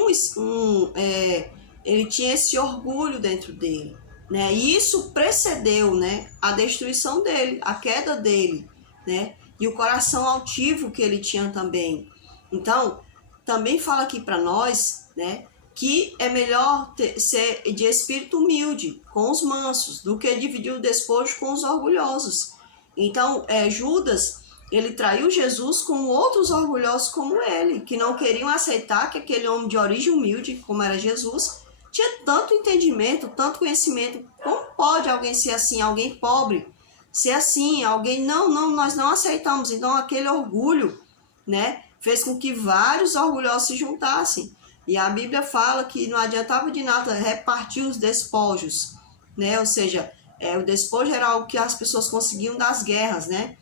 ele tinha esse orgulho dentro dele, né? E isso precedeu, né, a destruição dele, a queda dele, né? E o coração altivo que ele tinha também. Então, também fala aqui para nós, né, que é melhor ser de espírito humilde com os mansos do que dividir o despojo com os orgulhosos. Então, Judas, ele traiu Jesus com outros orgulhosos como ele, que não queriam aceitar que aquele homem de origem humilde, como era Jesus, tinha tanto entendimento, tanto conhecimento. Como pode alguém ser assim, alguém pobre, ser assim, alguém... Não, nós não aceitamos. Então, aquele orgulho, né, fez com que vários orgulhosos se juntassem. E a Bíblia fala que não adiantava de nada repartir os despojos, né? Ou seja, o despojo era algo que as pessoas conseguiam das guerras, né?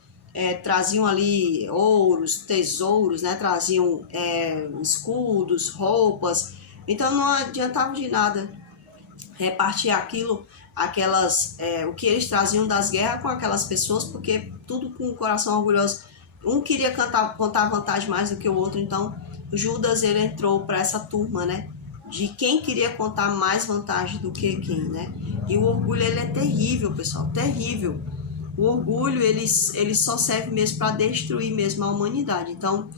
Traziam ali ouros, tesouros, né? Traziam escudos, roupas. Então não adiantava de nada repartir o que eles traziam das guerras com aquelas pessoas, porque tudo com o coração orgulhoso. Um queria contar vantagem mais do que o outro. Então Judas, ele entrou para essa turma, né, de quem queria contar mais vantagem do que quem, né? E o orgulho, ele é terrível, pessoal, terrível. O orgulho, ele só serve mesmo para destruir mesmo a humanidade. Então,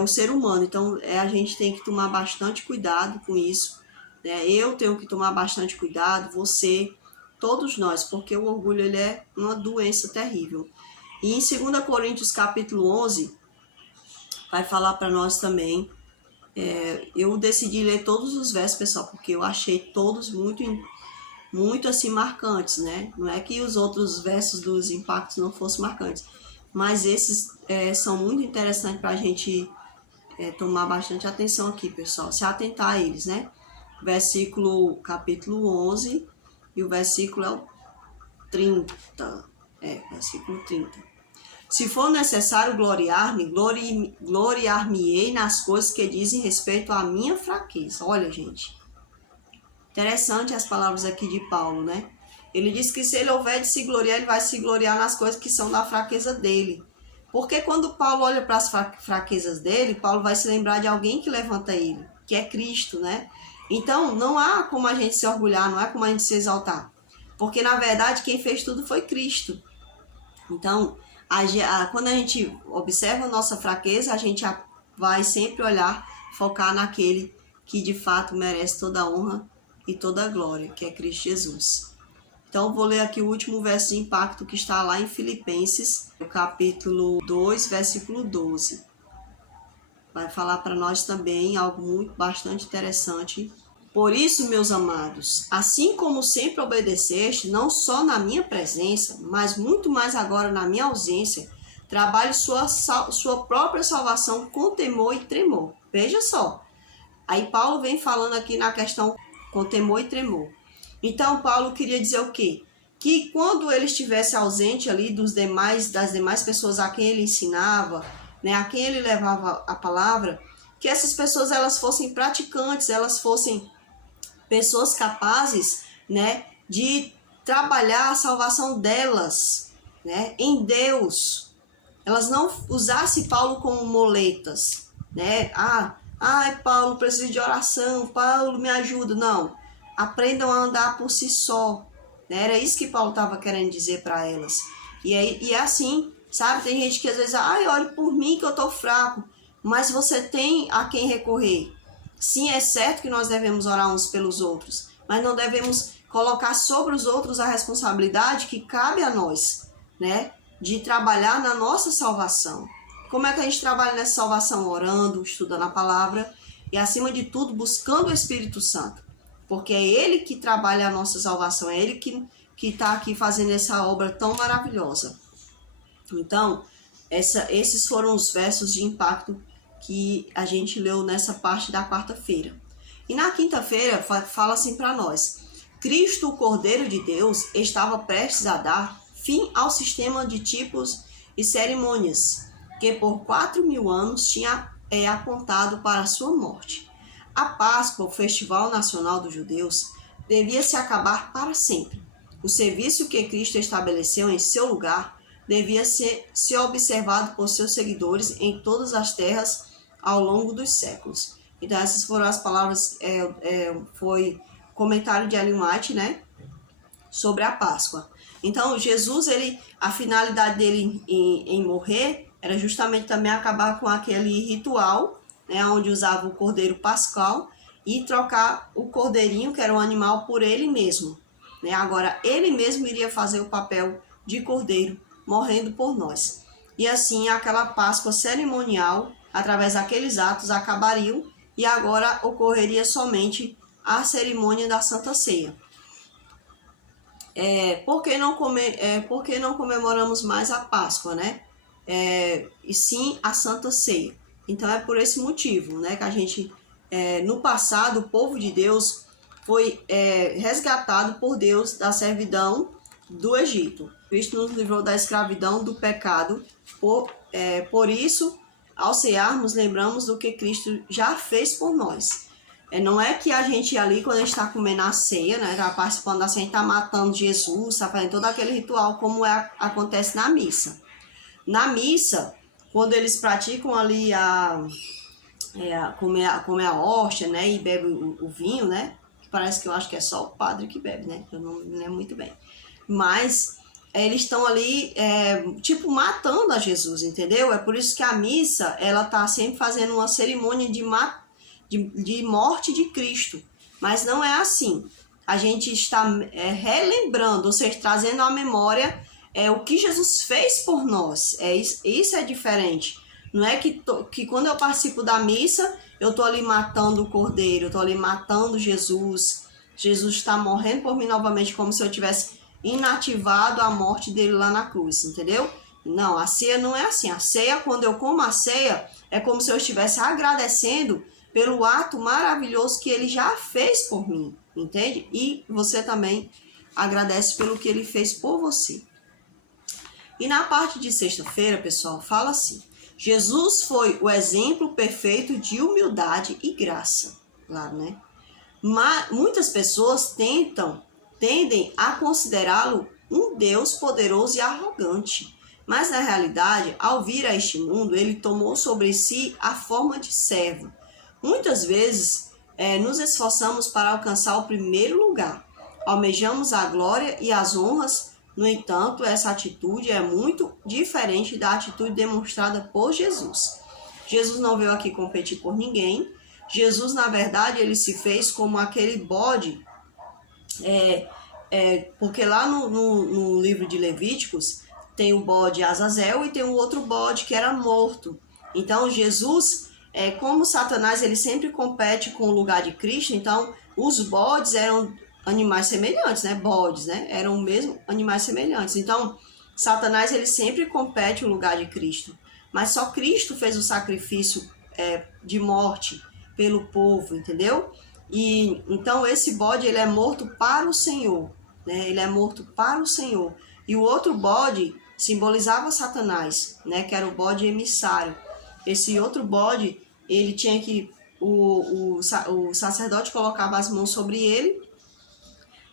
o ser humano. Então, a gente tem que tomar bastante cuidado com isso, né? Eu tenho que tomar bastante cuidado, você, todos nós, porque o orgulho, ele é uma doença terrível. E em 2 Coríntios capítulo 11, vai falar para nós também. Eu decidi ler todos os versos, pessoal, porque eu achei todos muito assim marcantes, né? Não é que os outros versos dos impactos não fossem marcantes, mas esses são muito interessantes para a gente tomar bastante atenção aqui, pessoal, se atentar a eles, né? Capítulo 11 e o versículo é o 30, versículo 30. Se for necessário gloriar-me, gloriar-me-ei nas coisas que dizem respeito à minha fraqueza. Olha, gente, interessante as palavras aqui de Paulo, né? Ele diz que se ele houver de se gloriar, ele vai se gloriar nas coisas que são da fraqueza dele. Porque quando Paulo olha para as fraquezas dele, Paulo vai se lembrar de alguém que levanta ele, que é Cristo, né? Então, não há como a gente se orgulhar, não há como a gente se exaltar. Porque, na verdade, quem fez tudo foi Cristo. Então, quando a gente observa a nossa fraqueza, a gente vai sempre focar naquele que de fato merece toda a honra e toda a glória, que é Cristo Jesus. Então, vou ler aqui o último verso de impacto que está lá em Filipenses, no capítulo 2, versículo 12. Vai falar para nós também algo bastante interessante. Por isso, meus amados, assim como sempre obedeceste, não só na minha presença, mas muito mais agora na minha ausência, trabalhe sua própria salvação com temor e tremor. Veja só. Aí Paulo vem falando aqui na questão com temor e tremor. Então, Paulo queria dizer o quê? Que quando ele estivesse ausente ali das demais pessoas a quem ele ensinava, né, a quem ele levava a palavra, que essas pessoas elas fossem praticantes, elas fossem pessoas capazes, né, de trabalhar a salvação delas, né, em Deus. Elas não usassem Paulo como moletas, né? Ai, Paulo, preciso de oração, Paulo, me ajuda. Não, aprendam a andar por si só. Né? Era isso que Paulo estava querendo dizer para elas. E é assim, sabe? Tem gente que às vezes, olhe por mim que eu estou fraco. Mas você tem a quem recorrer. Sim, é certo que nós devemos orar uns pelos outros, mas não devemos colocar sobre os outros a responsabilidade que cabe a nós, né? De trabalhar na nossa salvação. Como é que a gente trabalha nessa salvação? Orando, estudando a palavra e, acima de tudo, buscando o Espírito Santo. Porque é Ele que trabalha a nossa salvação, é Ele que está aqui fazendo essa obra tão maravilhosa. Então, esses foram os versos de impacto que a gente leu nessa parte da quarta-feira. E na quinta-feira fala assim para nós: Cristo, o Cordeiro de Deus, estava prestes a dar fim ao sistema de tipos e cerimônias que por 4.000 anos tinha apontado para a sua morte. A Páscoa, o festival nacional dos judeus, devia se acabar para sempre. O serviço que Cristo estabeleceu em seu lugar devia ser observado por seus seguidores em todas as terras ao longo dos séculos. Então essas foram as palavras, foi comentário de Ellen White, né, sobre a Páscoa. Então Jesus, a finalidade dele em morrer era justamente também acabar com aquele ritual, né, onde usava o cordeiro pascal e trocar o cordeirinho, que era um animal, por ele mesmo. Né? Agora ele mesmo iria fazer o papel de cordeiro, morrendo por nós. E assim aquela Páscoa cerimonial, através daqueles atos, acabariam e agora ocorreria somente a cerimônia da Santa Ceia. Por que não comemoramos mais a Páscoa, né? E sim a Santa Ceia. Então é por esse motivo, né, que a gente, no passado, o povo de Deus foi resgatado por Deus da servidão do Egito. Cristo nos livrou da escravidão do pecado. Por isso, ao cearmos, lembramos do que Cristo já fez por nós. Não é que a gente ali, quando a gente está comendo a ceia, né, está participando da ceia, está matando Jesus, está fazendo todo aquele ritual como acontece na missa. Na missa, quando eles praticam ali comer a hóstia, né, e bebe o vinho, né, que parece que eu acho que é só o padre que bebe, né, eu não me lembro muito bem. Mas eles estão ali, tipo, matando a Jesus, entendeu? É por isso que a missa, ela está sempre fazendo uma cerimônia de morte de Cristo. Mas não é assim. A gente está relembrando, ou seja, trazendo à memória o que Jesus fez por nós. Isso é diferente. Não é que quando eu participo da missa, eu estou ali matando o Cordeiro, eu estou ali matando Jesus. Jesus está morrendo por mim novamente, como se eu tivesse inativado a morte dele lá na cruz, entendeu? Não, a ceia não é assim. A ceia, quando eu como a ceia, é como se eu estivesse agradecendo pelo ato maravilhoso que ele já fez por mim, entende? E você também agradece pelo que ele fez por você. E na parte de sexta-feira, pessoal, fala assim: Jesus foi o exemplo perfeito de humildade e graça. Claro, né? Mas muitas pessoas tendem a considerá-lo um Deus poderoso e arrogante. Mas, na realidade, ao vir a este mundo, ele tomou sobre si a forma de servo. Muitas vezes, nos esforçamos para alcançar o primeiro lugar. Almejamos a glória e as honras. No entanto, essa atitude é muito diferente da atitude demonstrada por Jesus. Jesus não veio aqui competir por ninguém. Jesus, na verdade, ele se fez como aquele bode, porque lá no livro de Levíticos tem o bode Azazel e tem o outro bode que era morto. Então Jesus, como Satanás, ele sempre compete com o lugar de Cristo. Então os bodes eram animais semelhantes, né? Bodes, né? Eram mesmo animais semelhantes. Então Satanás, ele sempre compete o lugar de Cristo. Mas só Cristo fez o sacrifício de morte pelo povo, entendeu? E então esse bode ele é morto para o Senhor, né? Ele é morto para o Senhor. E o outro bode simbolizava Satanás, né? Que era o bode emissário. Esse outro bode, ele tinha que o sacerdote colocava as mãos sobre ele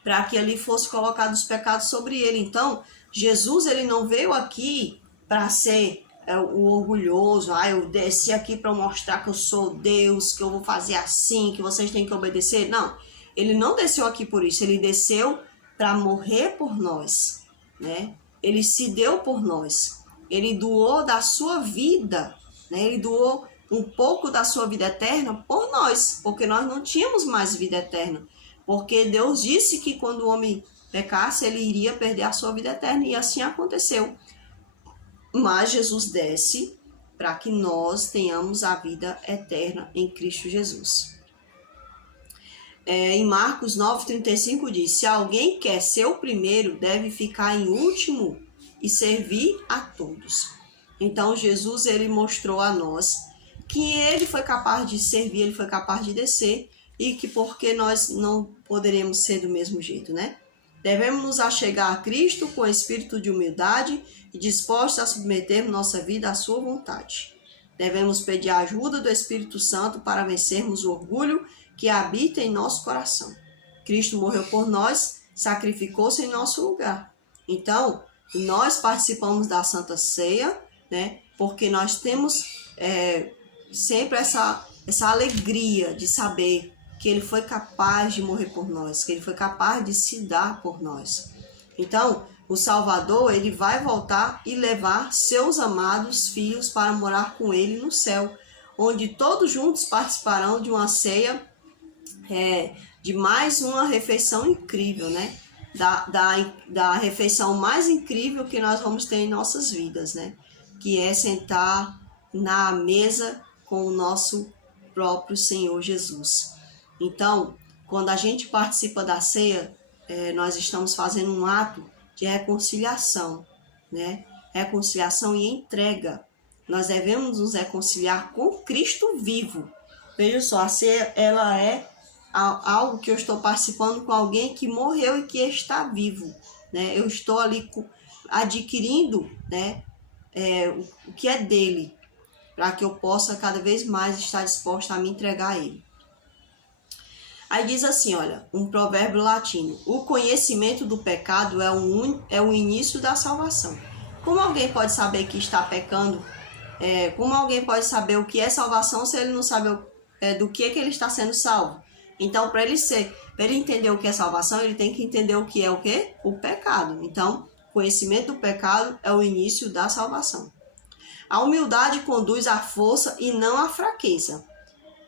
para que ali fosse colocado os pecados sobre ele. Então, Jesus ele não veio aqui para ser o orgulhoso, eu desci aqui para mostrar que eu sou Deus, que eu vou fazer assim, que vocês têm que obedecer. Não, ele não desceu aqui por isso, ele desceu para morrer por nós, né? Ele se deu por nós, ele doou da sua vida, né? Ele doou um pouco da sua vida eterna por nós, porque nós não tínhamos mais vida eterna. Porque Deus disse que quando o homem pecasse, ele iria perder a sua vida eterna, e assim aconteceu. Mas Jesus desce para que nós tenhamos a vida eterna em Cristo Jesus. Em Marcos 9,35 diz: se alguém quer ser o primeiro, deve ficar em último e servir a todos. Então Jesus ele mostrou a nós que ele foi capaz de servir, ele foi capaz de descer, e que porque nós não poderemos ser do mesmo jeito, né? Devemos nos achegar a Cristo com espírito de humildade e dispostos a submeter nossa vida à sua vontade. Devemos pedir a ajuda do Espírito Santo para vencermos o orgulho que habita em nosso coração. Cristo morreu por nós, sacrificou-se em nosso lugar. Então, nós participamos da Santa Ceia, né? Porque nós temos sempre essa alegria de saber que ele foi capaz de morrer por nós, que ele foi capaz de se dar por nós. Então, o Salvador, ele vai voltar e levar seus amados filhos para morar com ele no céu, onde todos juntos participarão de uma ceia, de mais uma refeição incrível, né? Da refeição mais incrível que nós vamos ter em nossas vidas, né? Que é sentar na mesa com o nosso próprio Senhor Jesus. Então, quando a gente participa da ceia, nós estamos fazendo um ato de reconciliação, né? Reconciliação e entrega. Nós devemos nos reconciliar com Cristo vivo. Veja só, a ceia, ela é algo que eu estou participando com alguém que morreu e que está vivo, né? Eu estou ali adquirindo, né, o que é dele, para que eu possa cada vez mais estar disposta a me entregar a ele. Aí diz assim, olha, um provérbio latino: o conhecimento do pecado é o início da salvação. Como alguém pode saber que está pecando? Como alguém pode saber o que é salvação se ele não sabe do que ele está sendo salvo? Então, para ele entender o que é salvação, ele tem que entender o que é o quê? O pecado. Então, conhecimento do pecado é o início da salvação. A humildade conduz à força e não à fraqueza.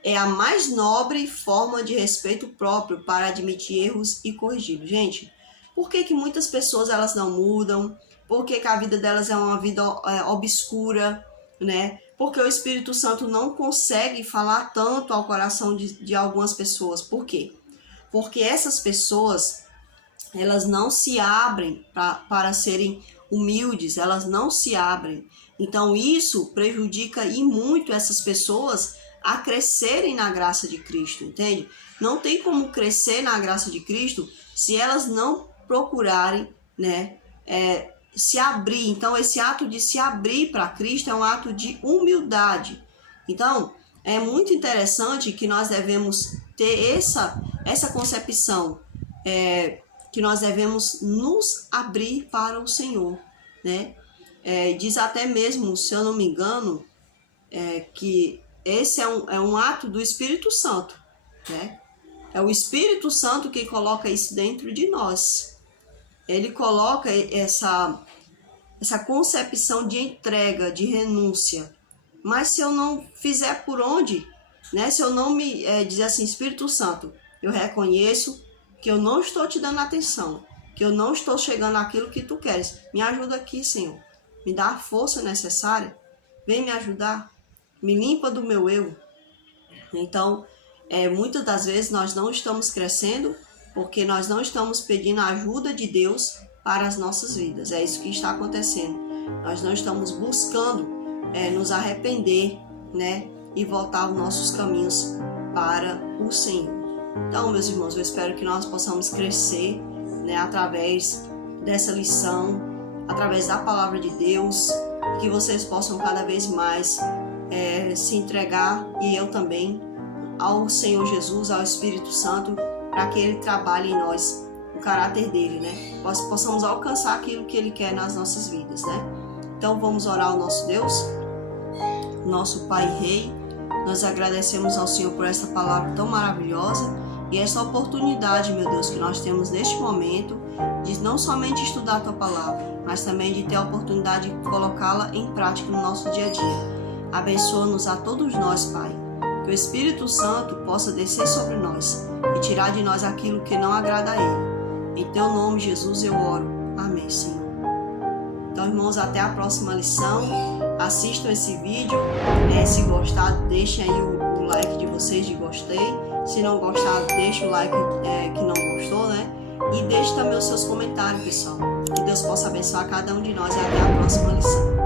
É a mais nobre forma de respeito próprio para admitir erros e corrigi-los. Gente, por que muitas pessoas elas não mudam? Por que a vida delas é uma vida obscura, né? Porque o Espírito Santo não consegue falar tanto ao coração de algumas pessoas. Por quê? Porque essas pessoas, elas não se abrem para serem humildes, elas não se abrem. Então isso prejudica e muito essas pessoas a crescerem na graça de Cristo, entende? Não tem como crescer na graça de Cristo se elas não procurarem, né, se abrir. Então, esse ato de se abrir para Cristo é um ato de humildade. Então, é muito interessante que nós devemos ter essa concepção, que nós devemos nos abrir para o Senhor, né? Diz até mesmo, se eu não me engano, que esse é um ato do Espírito Santo, né? É o Espírito Santo que coloca isso dentro de nós. Ele coloca essa concepção de entrega, de renúncia. Mas se eu não fizer por onde, né? Se eu não me dizer assim, Espírito Santo, eu reconheço que eu não estou te dando atenção, que eu não estou chegando àquilo que tu queres. Me ajuda aqui, Senhor. Me dá a força necessária. Vem me ajudar. Me limpa do meu eu. Então, muitas das vezes nós não estamos crescendo porque nós não estamos pedindo a ajuda de Deus para as nossas vidas. É isso que está acontecendo. Nós não estamos buscando nos arrepender, né, e voltar aos nossos caminhos para o Senhor. Então, meus irmãos, eu espero que nós possamos crescer, né, através dessa lição, através da palavra de Deus, que vocês possam cada vez mais se entregar, e eu também, ao Senhor Jesus, ao Espírito Santo, para que Ele trabalhe em nós o caráter dele, né? Possamos alcançar aquilo que Ele quer nas nossas vidas, né? Então vamos orar ao nosso Deus, nosso Pai e Rei. Nós agradecemos ao Senhor por essa palavra tão maravilhosa e essa oportunidade, meu Deus, que nós temos neste momento de não somente estudar a Tua palavra, mas também de ter a oportunidade de colocá-la em prática no nosso dia a dia. Abençoa-nos a todos nós, Pai. Que o Espírito Santo possa descer sobre nós e tirar de nós aquilo que não agrada a Ele. Em Teu nome, Jesus, eu oro. Amém, Senhor. Então, irmãos, até a próxima lição. Assistam esse vídeo. Se gostar, deixem aí o like de vocês de gostei. Se não gostar, deixa o like que não gostou, né? E deixe também os seus comentários, pessoal. Que Deus possa abençoar cada um de nós e até a próxima lição.